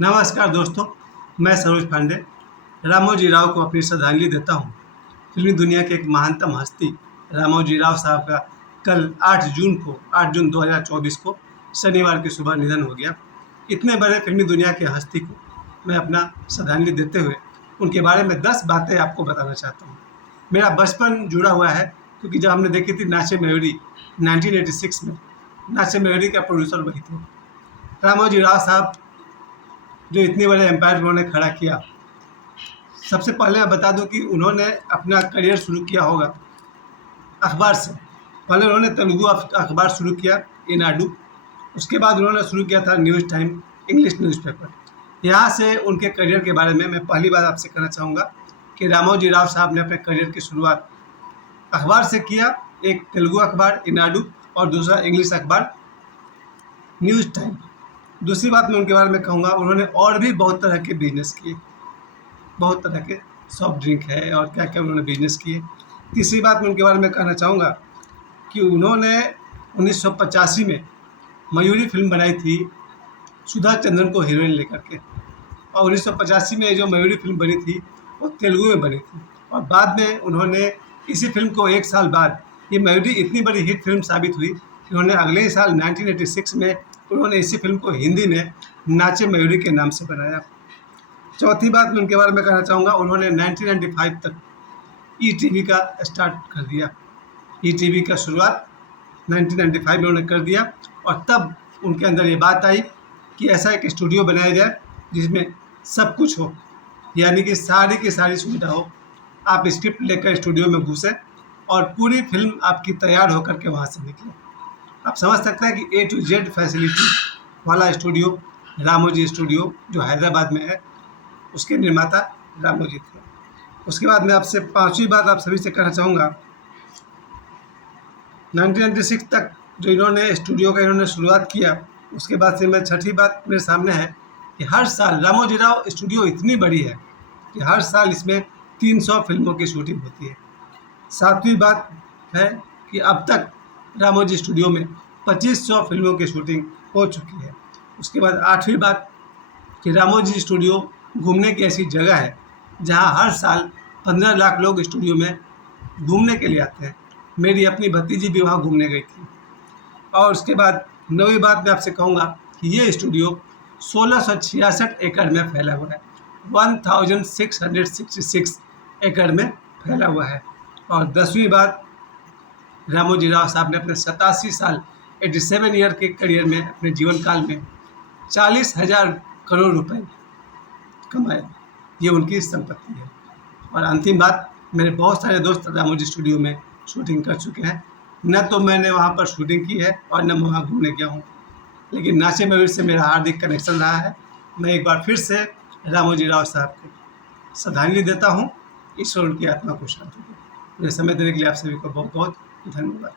नमस्कार दोस्तों, मैं सरोज पांडे रामोजी राव को अपनी श्रद्धांजलि देता हूँ। फिल्मी दुनिया के एक महानतम हस्ती रामोजी राव साहब का कल 8 जून 2024 को शनिवार की सुबह निधन हो गया। इतने बड़े फिल्मी दुनिया के हस्ती को मैं अपना श्रद्धांजलि देते हुए उनके बारे में 10 बातें आपको बताना चाहता हूँ। मेरा बचपन जुड़ा हुआ है क्योंकि जब हमने देखी थी नाचे मयूरी 1986 में, नाचे मयूरी का प्रोड्यूसर वही थे। रामोजी राव साहब जो इतनी बड़े एम्पायर उन्होंने खड़ा किया। सबसे पहले मैं बता दूं कि उन्होंने अपना करियर शुरू किया होगा अखबार से। पहले उन्होंने तेलुगु अखबार शुरू किया ईनाडू, उसके बाद उन्होंने शुरू किया था न्यूज़ टाइम इंग्लिश न्यूज़पेपर। यहाँ से उनके करियर के बारे में मैं पहली बात आपसे कहना चाहूँगा कि रामोजी राव साहब ने अपने करियर की शुरुआत अखबार से किया, एक तेलुगु अखबार ईनाडू और दूसरा इंग्लिश अखबार न्यूज़ टाइम। दूसरी बात मैं उनके बारे में कहूँगा, उन्होंने और भी बहुत तरह के बिजनेस किए, बहुत तरह के सॉफ्ट ड्रिंक है और क्या क्या उन्होंने बिजनेस किए। तीसरी बात मैं उनके बारे में कहना चाहूँगा कि उन्होंने 1985 में मयूरी फिल्म बनाई थी सुधा चंद्रन को हीरोइन लेकर के, और 1985 में जो मयूरी फिल्म बनी थी वो तेलुगु में बनी थी। और बाद में उन्होंने इसी फिल्म को 1 साल बाद, ये मयूरी इतनी बड़ी हिट फिल्म साबित हुई कि उन्होंने अगले ही साल 1986 में उन्होंने इसी फिल्म को हिंदी में नाचे मयूरी के नाम से बनाया। चौथी बात मैं उनके बारे में कहना चाहूँगा, उन्होंने 1995 तक ईटीवी का स्टार्ट कर दिया। ईटीवी का शुरुआत 1995 में उन्होंने कर दिया, और तब उनके अंदर ये बात आई कि ऐसा एक स्टूडियो बनाया जाए जिसमें सब कुछ हो, यानी कि सारी की सारी सुविधा हो। आप स्क्रिप्ट लेकर स्टूडियो में घुसें और पूरी फिल्म आपकी तैयार होकर के वहाँ से निकले। आप समझ सकते हैं कि A to Z फैसिलिटी वाला स्टूडियो रामोजी स्टूडियो जो हैदराबाद में है, उसके निर्माता रामोजी थे। उसके बाद मैं आपसे 5वीं बात आप सभी से कहना चाहूँगा, 1996 तक जो इन्होंने स्टूडियो का इन्होंने शुरुआत किया, उसके बाद से मैं 6ठी बात मेरे सामने है कि हर साल रामोजी राव स्टूडियो इतनी बड़ी है कि हर साल इसमें 300 फिल्मों की शूटिंग होती है। 7वीं बात है कि अब तक रामोजी स्टूडियो में 2500 फिल्मों की शूटिंग हो चुकी है। उसके बाद 8वीं बात कि रामोजी स्टूडियो घूमने की ऐसी जगह है जहां हर साल 15 लाख लोग स्टूडियो में घूमने के लिए आते हैं। मेरी अपनी भतीजी भी वहाँ घूमने गई थी। और उसके बाद 9वीं बात मैं आपसे कहूँगा कि ये स्टूडियो 1666 एकड़ में फैला हुआ है, 1666 एकड़ में फैला हुआ है। और 10वीं बात, रामोजी राव साहब ने अपने 87 साल 87 ईयर के करियर में, अपने जीवन काल में 40,000 करोड़ रुपए कमाए। ये उनकी संपत्ति है। और अंतिम बात, मेरे बहुत सारे दोस्त रामोजी स्टूडियो में शूटिंग कर चुके हैं। न तो मैंने वहाँ पर शूटिंग की है और न मैं वहाँ घूमने गया हूँ, लेकिन नाचे मयूर से मेरा हार्दिक कनेक्शन रहा है। मैं एक बार फिर से रामोजी राव साहब को श्रद्धांजलि देता हूँ। ईश्वर उनकी आत्मा को शांति दे। मुझे समय देने के लिए आप सभी को बहुत बहुत धन्यवाद।